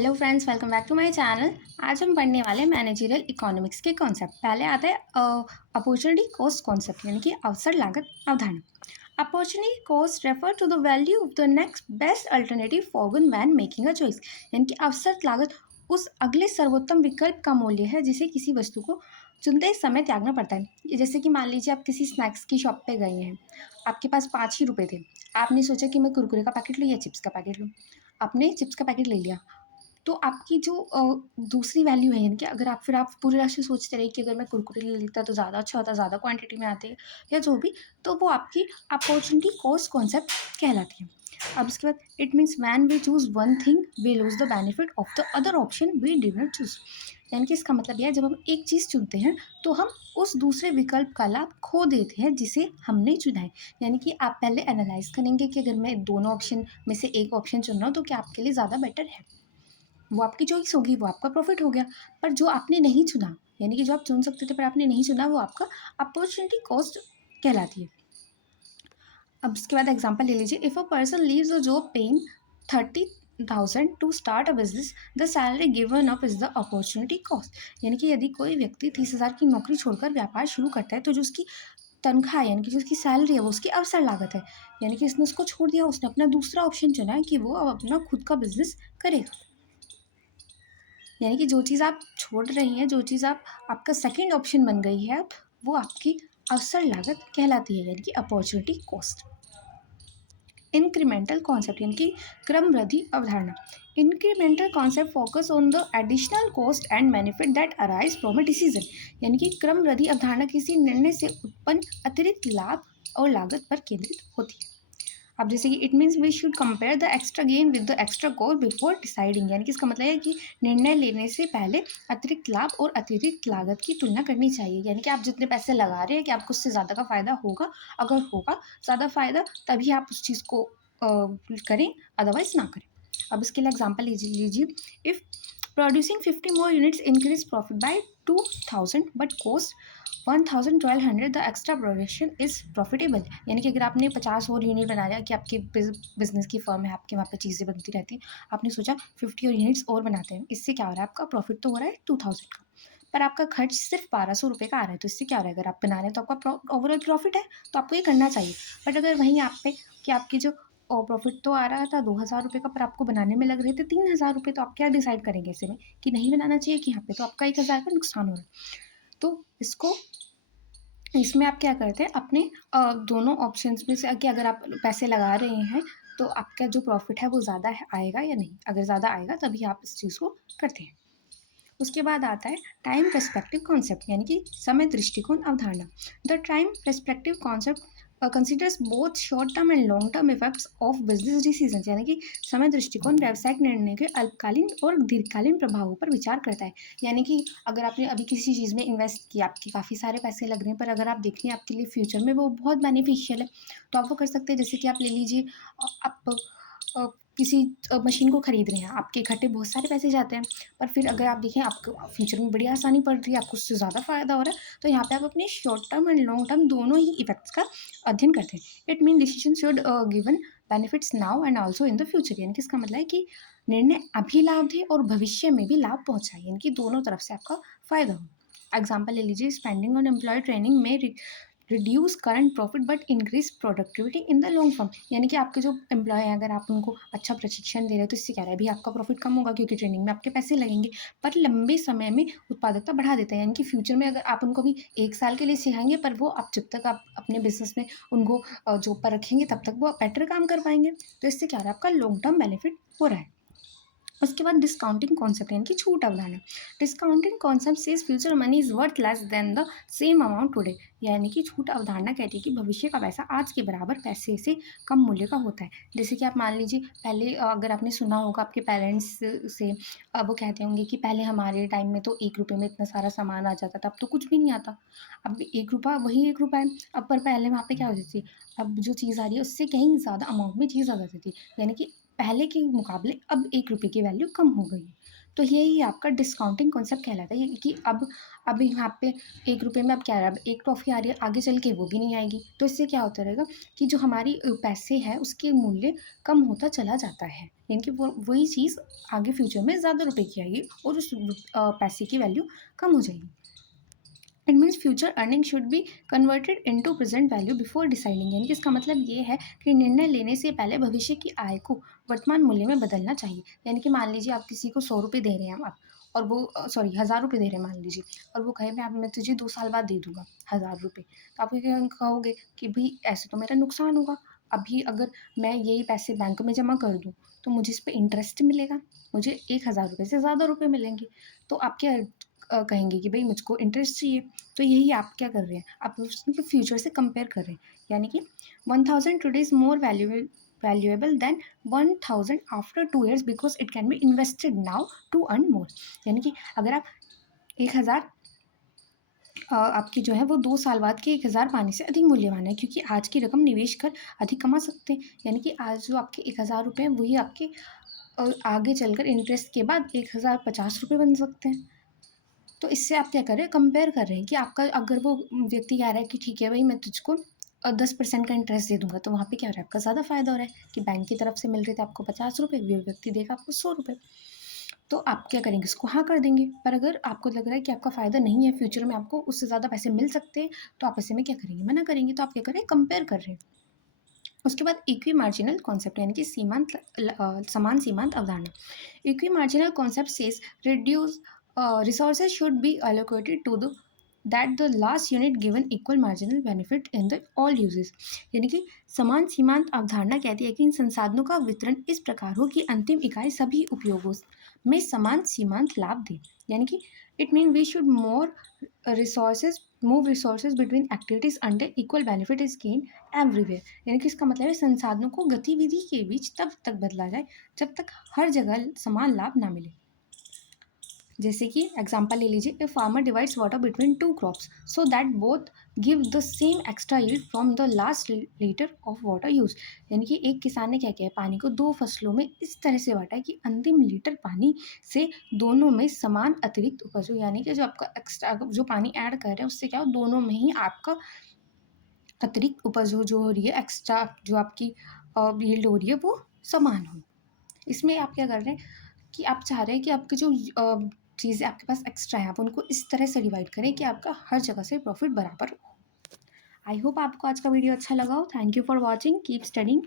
Hello friends, welcome back to my channel. आज हम पढ़ने वाले हैं मैनेजरियल इकोनॉमिक्स के कॉन्सेप्ट। पहले आता है अपॉर्चुनिटी कॉस्ट कॉन्सेप्ट, यानी कि अवसर लागत अवधारणा। Opportunity cost refer to the value of the next best alternative for when making a choice, यानी कि अवसर लागत उस अगले सर्वोत्तम विकल्प का मूल्य है जिसे किसी वस्तु को चुनते समय त्यागना पड़ता है। जैसे कि मान लीजिए आप किसी स्नैक्स की शॉप पे गए हैं, आपके पास 5 ही रुपये थे। आपने सोचा कि मैं कुरकुरे का पैकेट लूँ या चिप्स का पैकेट लूँ। आपने चिप्स का पैकेट ले लिया। तो आपकी जो दूसरी वैल्यू है, यानी कि अगर आप पूरी रात से सोचते रहे कि अगर मैं कुरकुरे ले लेता तो ज़्यादा अच्छा होता, ज़्यादा क्वांटिटी में आते या जो भी, तो वो आपकी अपॉर्चुनिटी कॉस्ट कॉन्सेप्ट कहलाती है। अब उसके बाद it means when we choose one thing we lose the benefit of the other option we did not choose. यानी कि इसका मतलब यह है, जब हम एक चीज़ चुनते हैं तो हम उस दूसरे विकल्प का लाभ खो देते हैं जिसे हमने चुना है। यानी कि आप पहले एनालाइज करेंगे कि अगर मैं दोनों ऑप्शन में से एक ऑप्शन चुन रहा हूँ तो क्या आपके लिए ज़्यादा बेटर है। वो आपकी चॉइस होगी, वो आपका प्रॉफिट हो गया। पर जो आपने नहीं चुना, यानी कि जो आप चुन सकते थे पर आपने नहीं चुना, वो आपका अपॉर्चुनिटी कॉस्ट कहलाती है। अब इसके बाद एग्जांपल ले लीजिए। If a person leaves a job paying 30,000 to start a business, the salary given up is the opportunity cost. यानी कि यदि कोई व्यक्ति 30,000 की नौकरी छोड़कर व्यापार शुरू करता है तो जो उसकी तनख्वाह है, यानी कि जो उसकी सैलरी है, वो उसकी अवसर लागत है। यानी कि इसने उसको छोड़ दिया, उसने अपना दूसरा ऑप्शन चुना है कि वो अब अपना खुद का बिजनेस करेगा। यानी कि जो चीज़ आप छोड़ रही हैं, जो चीज़ आपका सेकंड ऑप्शन बन गई है अब, वो आपकी अवसर लागत कहलाती है, यानी कि अपॉर्चुनिटी कॉस्ट। इंक्रीमेंटल कॉन्सेप्ट, यानी कि क्रमवृद्धि अवधारणा। Incremental concept focus on the additional cost and benefit that arise from a decision. यानी कि क्रमवृद्धि अवधारणा किसी निर्णय से उत्पन्न अतिरिक्त लाभ और लागत पर केंद्रित होती है। अब जैसे कि it means we should compare the extra gain with the extra cost before deciding. यानी कि इसका मतलब है कि निर्णय लेने से पहले अतिरिक्त लाभ और अतिरिक्त लागत की तुलना करनी चाहिए। यानी कि आप जितने पैसे लगा रहे हैं, कि आपको उससे ज़्यादा का फ़ायदा होगा। अगर होगा ज़्यादा फ़ायदा तभी आप उस चीज़ को करें, अदरवाइज ना करें। अब इसके लिए एग्जाम्पल लीजिए। If producing 50 more units increase profit by 2,000 but cost 1,200, the extra production is profitable. यानी कि अगर आपने 50 और यूनिट बनाया, कि आपके बिजनेस की फर्म है, आपके वहाँ पे चीज़ें बनती रहती हैं, आपने सोचा 50 और यूनिट्स और बनाते हैं, इससे क्या हो रहा है, आपका प्रॉफिट तो हो रहा है 2,000 का, पर आपका खर्च सिर्फ 1,200 रुपये का आ रहा है। तो इससे क्या हो रहा है, अगर आप बना रहे हैं तो आपका ओवरऑल प्रॉफिट है, तो आपको ये करना चाहिए। बट अगर वहीं आप पे कि आपकी जो प्रॉफिट तो आ रहा था 2,000 रुपये का, पर आपको बनाने में लग रहे थे 3,000 रुपये, तो आप क्या डिसाइड करेंगे ऐसे में, कि नहीं बनाना चाहिए, कि यहाँ पे तो आपका 1,000 का नुकसान हो रहा है। तो इसमें आप क्या करते हैं, अपने दोनों ऑप्शंस में से कि अगर आप पैसे लगा रहे हैं तो आपका जो प्रॉफिट है वो ज़्यादा है, आएगा या नहीं। अगर ज़्यादा आएगा तभी आप इस चीज़ को करते हैं। उसके बाद आता है टाइम पर्सपेक्टिव कॉन्सेप्ट, यानी कि समय दृष्टिकोण अवधारणा। The time perspective concept considers both short term and long term effects of business decision. यानी कि समय दृष्टिकोण व्यावसायिक निर्णय के अल्पकालीन और दीर्घकालीन प्रभावों पर विचार करता है। यानी कि अगर आपने अभी किसी चीज़ में इन्वेस्ट किया, आपके काफ़ी सारे पैसे लग रहे हैं, पर अगर आप देख रहे हैं आपके लिए फ्यूचर में वो बहुत बेनिफिशियल है, तो आप वो कर सकते हैं। जैसे कि आप ले लीजिए, आप अ, किसी मशीन को खरीद रहे हैं, आपके इकट्ठे बहुत सारे पैसे जाते हैं, पर फिर अगर आप देखें आपको फ्यूचर में बड़ी आसानी पड़ रही है, आपको उससे ज़्यादा फ़ायदा हो रहा है, तो यहाँ पे आप अपने short term and long term दोनों ही इफेक्ट्स का अध्ययन करते हैं। It mean decision should given benefits now and also in the future. यानी कि इसका मतलब है कि निर्णय अभी लाभ दे और भविष्य में भी लाभ पहुँचाए, यानी कि दोनों तरफ से आपका फ़ायदा हो। एग्जाम्पल ले लीजिए। स्पेंडिंग ऑन एम्प्लॉय ट्रेनिंग में reduce current profit but increase productivity in the long term. यानी कि आपके जो एम्प्लॉय हैं, अगर आप उनको अच्छा प्रशिक्षण दे रहे हैं तो इससे क्या रहा है, अभी आपका प्रॉफिट कम होगा क्योंकि ट्रेनिंग में आपके पैसे लगेंगे, पर लंबे समय में उत्पादकता बढ़ा देता है। यानी कि फ्यूचर में अगर आप उनको भी 1 साल के लिए सिखाएंगे, पर वो आप जब तक आप अपने बिजनेस में उनको जॉब पर रखेंगे तब तक वो बेटर काम कर पाएंगे। तो इससे क्या रहा है, आपका लॉन्ग टर्म बेनिफिट हो रहा है। उसके बाद डिस्काउंटिंग कॉन्सेप्ट, यानी कि छूट अवधारणा। Discounting concept says future money is worth less than the same amount today. यानी कि छूट अवधारणा कहती है कि भविष्य का पैसा आज के बराबर पैसे से कम मूल्य का होता है। जैसे कि आप मान लीजिए, पहले अगर आपने सुना होगा आपके पेरेंट्स से, वो कहते होंगे कि पहले हमारे टाइम में तो 1 रुपये में इतना सारा सामान आ जाता था, अब तो कुछ भी नहीं आता। अब 1 रुपया वही 1 रुपया है। अब पर पहले वहाँ पे क्या होती थी, अब जो चीज़ आ रही है उससे कहीं ज़्यादा अमाउंट में चीज़ आ जाती थी। यानी कि पहले के मुकाबले अब 1 रुपये की वैल्यू कम हो गई है। तो यही आपका डिस्काउंटिंग कॉन्सेप्ट कहलाता है कि अब यहाँ पे ₹1 में अब क्या है, अब एक टॉफ़ी आ रही है, आगे चल के वो भी नहीं आएगी। तो इससे क्या होता रहेगा कि जो हमारी पैसे हैं उसके मूल्य कम होता चला जाता है। यानी कि वो वही चीज़ आगे फ्यूचर में ज़्यादा रुपए की आएगी और उस पैसे की वैल्यू कम हो जाएगी। It means future earning should be converted into present value before deciding, यानी कि इसका मतलब ये है कि निर्णय लेने से पहले भविष्य की आय को वर्तमान मूल्य में बदलना चाहिए। यानी कि मान लीजिए आप किसी को ₹100 दे रहे हैं आप, और वो सॉरी ₹1000 दे रहे हैं मान लीजिए, और वो कहे मैं तुझे 2 साल बाद दे दूंगा ₹1000, तो आप ये क्या कहोगे कि भाई ऐसे तो मेरा नुकसान होगा। अभी अगर मैं यही पैसे बैंक में जमा कर दूँ तो मुझे इस पर इंटरेस्ट मिलेगा, मुझे ₹1000 से ज़्यादा रुपये मिलेंगे। तो आप क्या कहेंगे कि भाई मुझको इंटरेस्ट चाहिए। तो यही आप क्या कर रहे हैं, आप उसके फ्यूचर से कंपेयर कर रहे हैं। यानी कि 1000 today is more valuable than 1000 after 2 years because it can be invested now to earn more. यानी कि अगर आप 1000 आपकी जो है वो 2 साल बाद के 1000 पाने से अधिक मूल्यवान है, क्योंकि आज की रकम निवेश कर अधिक कमा सकते हैं। यानी कि आज जो आपके 1000 रुपये हैं वही आपके आगे चलकर इंटरेस्ट के बाद 1050 रुपये बन सकते हैं। तो इससे आप क्या कर रहे हैं, कंपेयर कर रहे हैं कि आपका अगर वो व्यक्ति कह रहा है कि ठीक है भाई मैं तुझको 10% का इंटरेस्ट दे दूंगा, तो वहाँ पे क्या हो रहा है, आपका ज़्यादा फायदा हो रहा है कि बैंक की तरफ से मिल रहे थे आपको 50 रुपये, वो व्यक्ति देगा आपको 100 रुपये। तो आप क्या करेंगे, इसको हाँ कर देंगे। पर अगर आपको लग रहा है कि आपका फ़ायदा नहीं है, फ्यूचर में आपको उससे ज़्यादा पैसे मिल सकते हैं, तो आप ऐसे में क्या करेंगे, मना करेंगे। तो आप क्या करें, कंपेयर कर रहे हैं। उसके बाद इक्वी मार्जिनल कॉन्सेप्ट, यानी कि समान सीमांत अवधारणा। Equi marginal concept says reduce resources should be allocated to the that the last unit given equal marginal benefit in the all uses। यानी कि समान सीमांत अवधारणा कहती है कि इन संसाधनों का वितरण इस प्रकार हो कि अंतिम इकाई सभी उपयोगों में समान सीमांत लाभ दे। यानी कि it mean we should more resources move resources between activities under equal benefit is gain everywhere. यानी कि इसका मतलब है संसाधनों को गतिविधि के बीच तब तक बदला जाए जब तक हर जगह समान लाभ ना मिले। जैसे कि एग्जांपल ले लीजिए, a farmer divides water between two crops so that both give the same extra yield from the last litre of water use. यानी कि एक किसान ने क्या किया है, पानी को 2 फसलों में इस तरह से बांटा है कि अंतिम लीटर पानी से दोनों में समान अतिरिक्त उपज हो। यानी कि जो आपका एक्स्ट्रा जो पानी ऐड कर रहे हैं उससे क्या हो, दोनों में ही आपका अतिरिक्त उपज हो, जो हो रही है एक्स्ट्रा जो आपकी यील्ड हो रही है वो समान हो। इसमें आप क्या कर रहे हैं कि आप चाह रहे हैं कि आपके जो चीज़ें आपके पास एक्स्ट्रा है आप उनको इस तरह से डिवाइड करें कि आपका हर जगह से प्रॉफिट बराबर हो। आई होप आपको आज का वीडियो अच्छा लगा हो। Thank you for watching, keep studying.